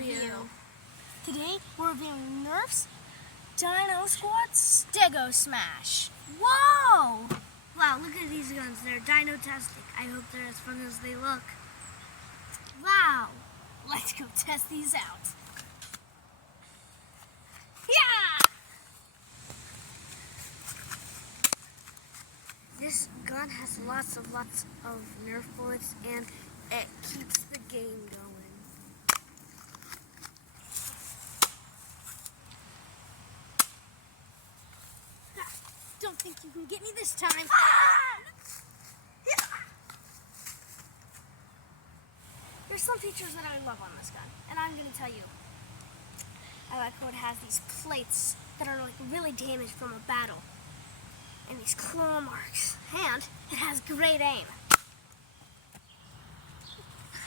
review. Today we're reviewing Nerf's Dino Squad Stego Smash. Whoa! Wow, look at these guns. They're dino-tastic. I hope they're as fun as they look. Wow! Let's go test these out. Yeah! This gun has lots of Nerf bullets, and it keeps the game going. Don't think you can get me this time. There's some features that I love on this gun, and I'm going to tell you. I like how it has these plates that are like really damaged from a battle, and these claw marks, and it has great aim.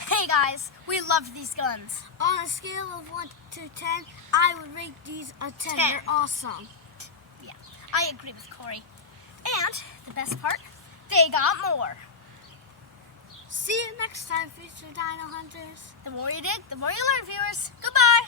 Hey guys, we love these guns. On a scale of 1 to 10, I would rate these a 10. They're awesome. Yeah, I agree with Corey. And the best part, they got more. See you next time, future Dino Hunters. The more you dig, the more you learn, viewers. Goodbye.